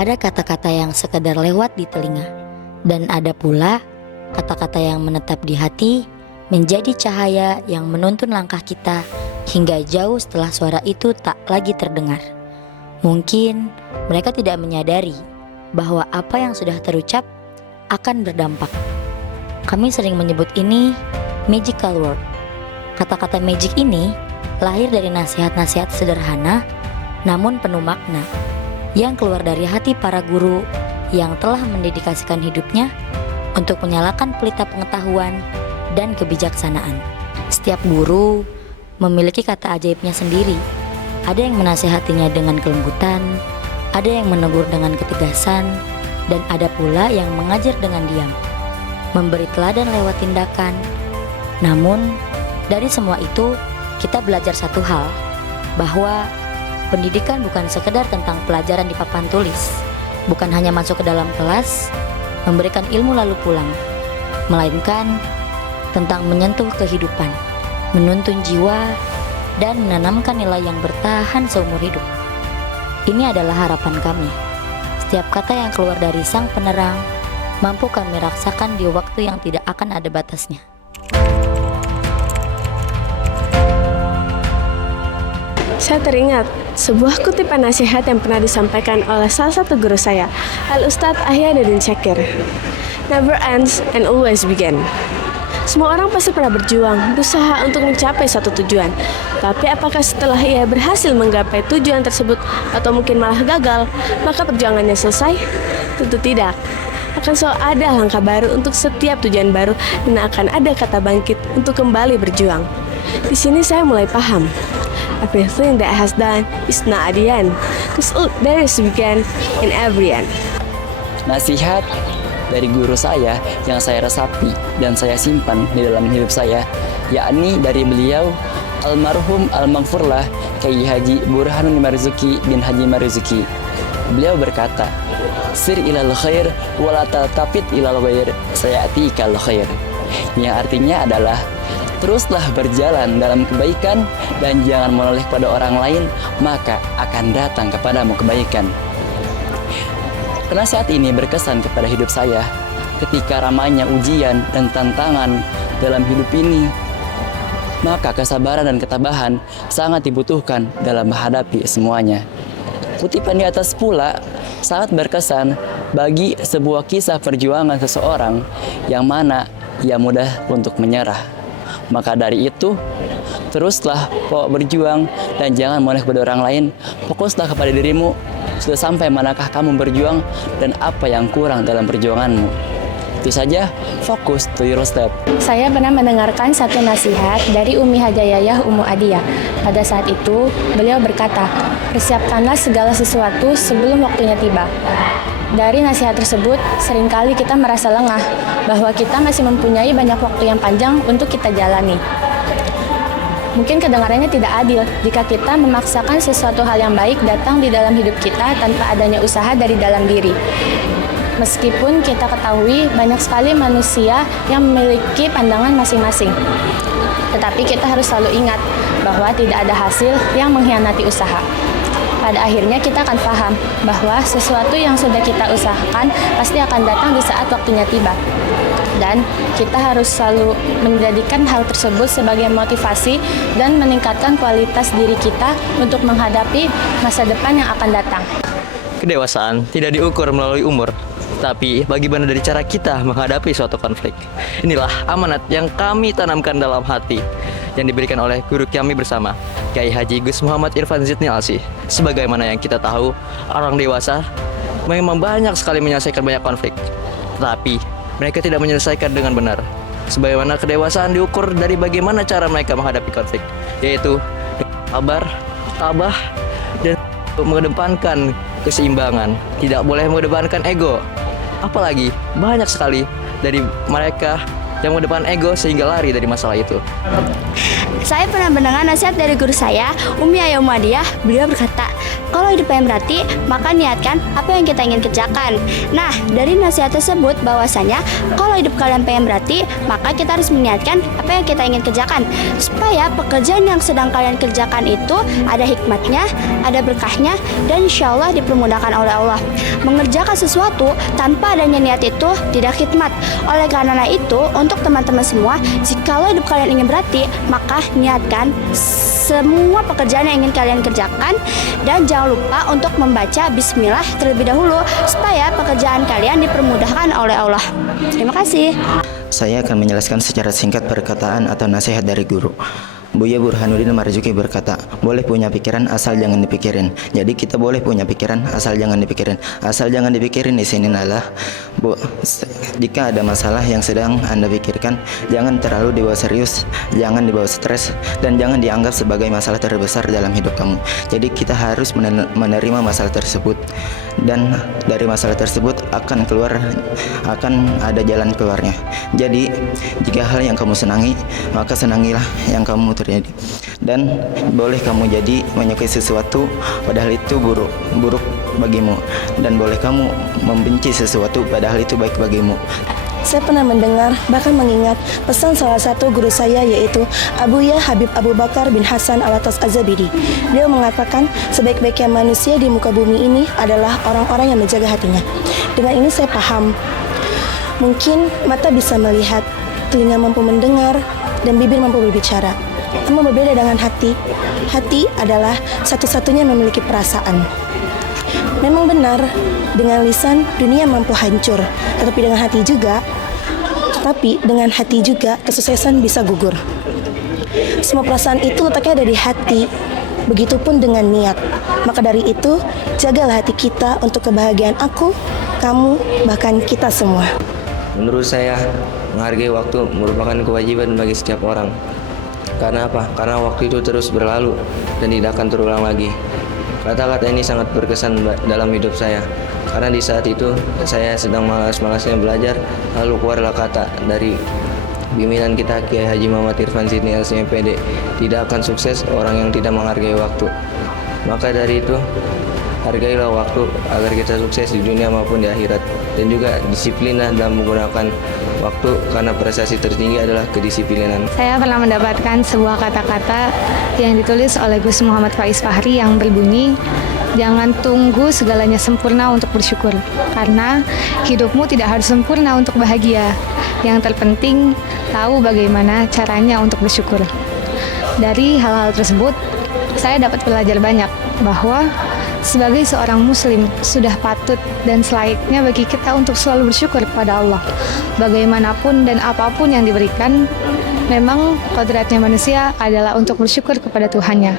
Ada kata-kata yang sekedar lewat di telinga, dan ada pula kata-kata yang menetap di hati, menjadi cahaya yang menuntun langkah kita hingga jauh setelah suara itu tak lagi terdengar. Mungkin mereka tidak menyadari bahwa apa yang sudah terucap akan berdampak. Kami sering menyebut ini magical word. Kata-kata magic ini lahir dari nasihat-nasihat sederhana namun penuh makna yang keluar dari hati para guru yang telah mendedikasikan hidupnya untuk menyalakan pelita pengetahuan dan kebijaksanaan. Setiap guru memiliki kata ajaibnya sendiri. Ada yang menasihatinya dengan kelembutan, ada yang menegur dengan ketegasan, dan ada pula yang mengajar dengan diam, memberi teladan lewat tindakan. Namun, dari semua itu, kita belajar satu hal, bahwa pendidikan bukan sekedar tentang pelajaran di papan tulis, bukan hanya masuk ke dalam kelas, memberikan ilmu lalu pulang, melainkan tentang menyentuh kehidupan, menuntun jiwa, dan menanamkan nilai yang bertahan seumur hidup. Ini adalah harapan kami. Setiap kata yang keluar dari sang penerang mampu kami rasakan di waktu yang tidak akan ada batasnya. Saya teringat sebuah kutipan nasihat yang pernah disampaikan oleh salah satu guru saya, Al-Ustadz Ahyaduddin Syakir. Never ends and always begin. Semua orang pasti pernah berjuang, berusaha untuk mencapai suatu tujuan. Tapi apakah setelah ia berhasil menggapai tujuan tersebut atau mungkin malah gagal, maka perjuangannya selesai? Tentu tidak. Akan selalu ada langkah baru untuk setiap tujuan baru dan akan ada kata bangkit untuk kembali berjuang. Di sini saya mulai paham. Everything that has done is not the end, because there is began in every end. Nasihat dari guru saya yang saya resapi dan saya simpan di dalam hidup saya, yakni dari beliau almarhum al-maghfurlah Kyai Haji Burhanuddin Marzuki bin Haji Marzuki. Beliau berkata, "Sir ilal khair wa la taltafit ilal ghair, sayatikal khair." Yang artinya adalah teruslah berjalan dalam kebaikan dan jangan menoleh pada orang lain, maka akan datang kepadamu kebaikan. Nasihat ini berkesan kepada hidup saya ketika ramainya ujian dan tantangan dalam hidup ini. Maka kesabaran dan ketabahan sangat dibutuhkan dalam menghadapi semuanya. Kutipan di atas pula sangat berkesan bagi sebuah kisah perjuangan seseorang yang mana ia mudah untuk menyerah. Maka dari itu, teruslah berjuang dan jangan menoleh kepada orang lain. Fokuslah kepada dirimu, sudah sampai manakah kamu berjuang dan apa yang kurang dalam perjuanganmu. Itu saja, fokus to your step. Saya pernah mendengarkan satu nasihat dari Umi Hajayayah Ummu Adiyah. Pada saat itu, beliau berkata, "Persiapkanlah segala sesuatu sebelum waktunya tiba." Dari nasihat tersebut, seringkali kita merasa lengah bahwa kita masih mempunyai banyak waktu yang panjang untuk kita jalani. Mungkin kedengarannya tidak adil jika kita memaksakan sesuatu hal yang baik datang di dalam hidup kita tanpa adanya usaha dari dalam diri. Meskipun kita ketahui banyak sekali manusia yang memiliki pandangan masing-masing. Tetapi kita harus selalu ingat bahwa tidak ada hasil yang mengkhianati usaha. Pada akhirnya kita akan paham bahwa sesuatu yang sudah kita usahakan pasti akan datang di saat waktunya tiba. Dan kita harus selalu menjadikan hal tersebut sebagai motivasi dan meningkatkan kualitas diri kita untuk menghadapi masa depan yang akan datang. Kedewasaan tidak diukur melalui umur, tapi bagaimana dari cara kita menghadapi suatu konflik. Inilah amanat yang kami tanamkan dalam hati yang diberikan oleh guru kami bersama, Kyai Haji Gus Muhammad Irfan Zidni Alsi. Sebagaimana yang kita tahu, orang dewasa memang banyak sekali menyelesaikan banyak konflik, tetapi mereka tidak menyelesaikan dengan benar. Sebagaimana kedewasaan diukur dari bagaimana cara mereka menghadapi konflik, yaitu sabar, tabah, dan mengedepankan keseimbangan. Tidak boleh mengedepankan ego. Apalagi banyak sekali dari mereka yang mengedepankan ego sehingga lari dari masalah itu. Saya pernah mendengar nasihat dari guru saya, Umi Ayah Muhammadiyah. Beliau berkata, kalau hidup kalian berarti, maka niatkan apa yang kita ingin kerjakan. Nah, dari nasihat tersebut bahwasanya kalau hidup kalian pengen berarti, maka kita harus meniatkan apa yang kita ingin kerjakan, supaya pekerjaan yang sedang kalian kerjakan itu ada hikmatnya, ada berkahnya, dan insya Allah dipermudahkan oleh Allah. Mengerjakan sesuatu tanpa adanya niat itu tidak hikmat. Oleh karena itu, untuk teman-teman semua, jikalau hidup kalian ingin berarti, maka niatkan semua pekerjaan yang ingin kalian kerjakan, dan jangan lupa untuk membaca bismillah terlebih dahulu supaya pekerjaan kalian dipermudahkan oleh Allah. Terima kasih. Saya akan menjelaskan secara singkat perkataan atau nasihat dari guru. Buya Burhanuddin Marzuki berkata, boleh punya pikiran asal jangan dipikirin. Jadi kita boleh punya pikiran asal jangan dipikirin. Asal jangan dipikirin di sini adalah, jika ada masalah yang sedang Anda pikirkan, jangan terlalu dibawa serius, jangan dibawa stres, dan jangan dianggap sebagai masalah terbesar dalam hidup kamu. Jadi kita harus menerima masalah tersebut, dan dari masalah tersebut akan ada jalan keluarnya. Jadi jika hal yang kamu senangi, maka senangilah yang kamu terjadi. Dan boleh kamu jadi menyukai sesuatu padahal itu buruk bagimu, dan boleh kamu membenci sesuatu padahal itu baik bagimu. Saya pernah mendengar, bahkan mengingat pesan salah satu guru saya, yaitu Abuya Habib Abu Bakar bin Hasan Alatas Az-Zabidi. Beliau mengatakan, sebaik-baiknya manusia di muka bumi ini adalah orang-orang yang menjaga hatinya. Dengan ini saya paham, mungkin mata bisa melihat, telinga mampu mendengar, dan bibir mampu berbicara. Namun berbeda dengan hati. Hati adalah satu-satunya yang memiliki perasaan. Memang benar, dengan lisan dunia mampu hancur, tetapi dengan hati juga kesuksesan bisa gugur. Semua perasaan itu letaknya ada di hati, begitupun dengan niat. Maka dari itu, jagalah hati kita untuk kebahagiaan aku, kamu, bahkan kita semua. Menurut saya, menghargai waktu merupakan kewajiban bagi setiap orang. Karena apa? Karena waktu itu terus berlalu dan tidak akan terulang lagi. Kata-kata ini sangat berkesan dalam hidup saya. Karena di saat itu saya sedang malas-malasnya belajar, lalu keluarlah kata dari pimpinan kita, Kiai Haji Muhammad Irfan Sidni LCMPD, tidak akan sukses orang yang tidak menghargai waktu. Maka dari itu, hargailah waktu agar kita sukses di dunia maupun di akhirat. Dan juga disiplinlah dalam menggunakan waktu, karena prestasi tertinggi adalah kedisiplinan. Saya pernah mendapatkan sebuah kata-kata yang ditulis oleh Gus Muhammad Faiz Fahri yang berbunyi, jangan tunggu segalanya sempurna untuk bersyukur, karena hidupmu tidak harus sempurna untuk bahagia. Yang terpenting, tahu bagaimana caranya untuk bersyukur. Dari hal-hal tersebut, saya dapat belajar banyak bahwa sebagai seorang muslim sudah patut dan selayaknya bagi kita untuk selalu bersyukur kepada Allah. Bagaimanapun dan apapun yang diberikan, memang kodratnya manusia adalah untuk bersyukur kepada Tuhannya.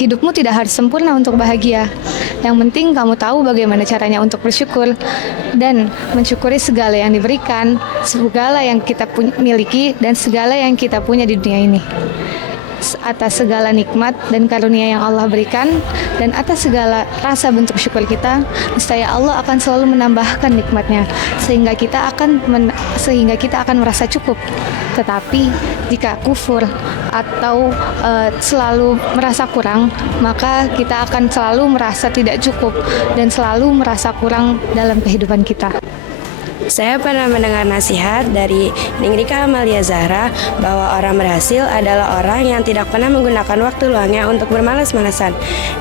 Hidupmu tidak harus sempurna untuk bahagia. Yang penting kamu tahu bagaimana caranya untuk bersyukur dan mensyukuri segala yang diberikan, segala yang kita miliki, dan segala yang kita punya di dunia ini. Atas segala nikmat dan karunia yang Allah berikan, dan atas segala rasa bentuk syukur kita, niscaya Allah akan selalu menambahkan nikmatnya sehingga kita akan merasa cukup. Tetapi jika kufur atau selalu merasa kurang, maka kita akan selalu merasa tidak cukup dan selalu merasa kurang dalam kehidupan kita. Saya pernah mendengar nasihat dari Ningrika Amalia Zahra bahwa orang berhasil adalah orang yang tidak pernah menggunakan waktu luangnya untuk bermalas-malasan.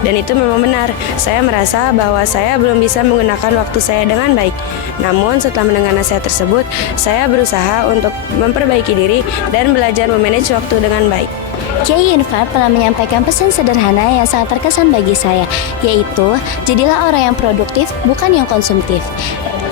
Dan itu memang benar. Saya merasa bahwa saya belum bisa menggunakan waktu saya dengan baik. Namun setelah mendengar nasihat tersebut, saya berusaha untuk memperbaiki diri dan belajar memanage waktu dengan baik. Kiai Infar pernah menyampaikan pesan sederhana yang sangat terkesan bagi saya, yaitu jadilah orang yang produktif, bukan yang konsumtif.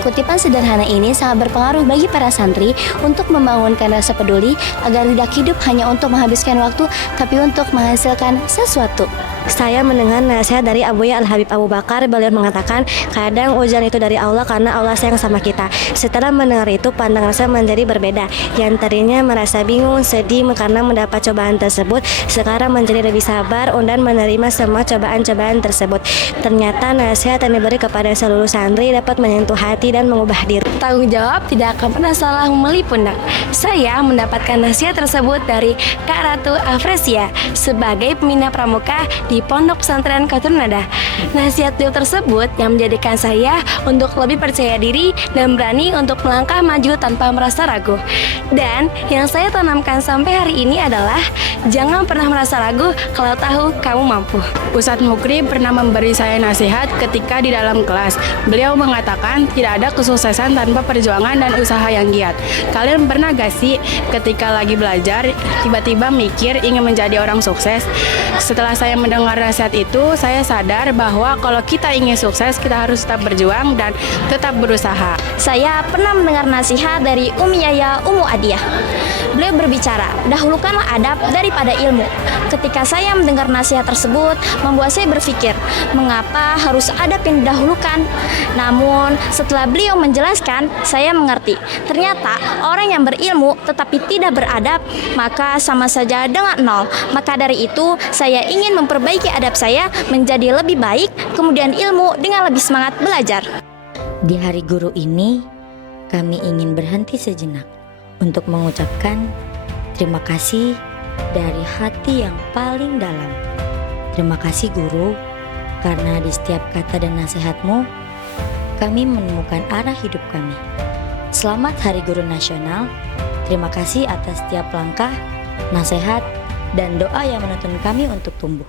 Kutipan sederhana ini sangat berpengaruh bagi para santri untuk membangunkan rasa peduli agar tidak hidup hanya untuk menghabiskan waktu, tapi untuk menghasilkan sesuatu. Saya mendengar nasihat dari Abuya Al-Habib Abu Bakar. Beliau mengatakan, kadang ujian itu dari Allah karena Allah sayang sama kita. Setelah mendengar itu, pandangan saya menjadi berbeda. Yang tadinya merasa bingung, sedih karena mendapat cobaan tersebut, sekarang menjadi lebih sabar dan menerima semua cobaan-cobaan tersebut. Ternyata nasihat yang diberi kepada seluruh santri dapat menyentuh hati dan mengubah diri. Tanggung jawab tidak akan pernah salah memilih pundak. Saya mendapatkan nasihat tersebut dari Kak Ratu Afresia sebagai pembina pramuka di di Pondok Pesantren Khairun Nada. Nasihat beliau tersebut yang menjadikan saya untuk lebih percaya diri dan berani untuk melangkah maju tanpa merasa ragu. Dan yang saya tanamkan sampai hari ini adalah jangan pernah merasa ragu kalau tahu kamu mampu. Ustadz Mukri pernah memberi saya nasihat ketika di dalam kelas. Beliau mengatakan tidak ada kesuksesan tanpa perjuangan dan usaha yang giat. Kalian pernah gak sih ketika lagi belajar tiba-tiba mikir ingin menjadi orang sukses? Setelah saya mendengar nasihat itu, saya sadar bahwa kalau kita ingin sukses, kita harus tetap berjuang dan tetap berusaha. Saya pernah mendengar nasihat dari Umi Yaya Ummu Adiyah. Beliau berbicara, dahulukanlah adab daripada ilmu. Ketika saya mendengar nasihat tersebut, membuat saya berpikir, mengapa harus adab yang didahulukan? Namun, setelah beliau menjelaskan, saya mengerti. Ternyata, orang yang berilmu tetapi tidak beradab, maka sama saja dengan nol. Maka dari itu, saya ingin memperbaiki adab saya menjadi lebih baik, kemudian ilmu dengan lebih semangat belajar. Di hari guru ini, kami ingin berhenti sejenak untuk mengucapkan terima kasih dari hati yang paling dalam. Terima kasih guru, karena di setiap kata dan nasihatmu, kami menemukan arah hidup kami. Selamat Hari Guru Nasional. Terima kasih atas setiap langkah, nasihat, dan doa yang menuntun kami untuk tumbuh.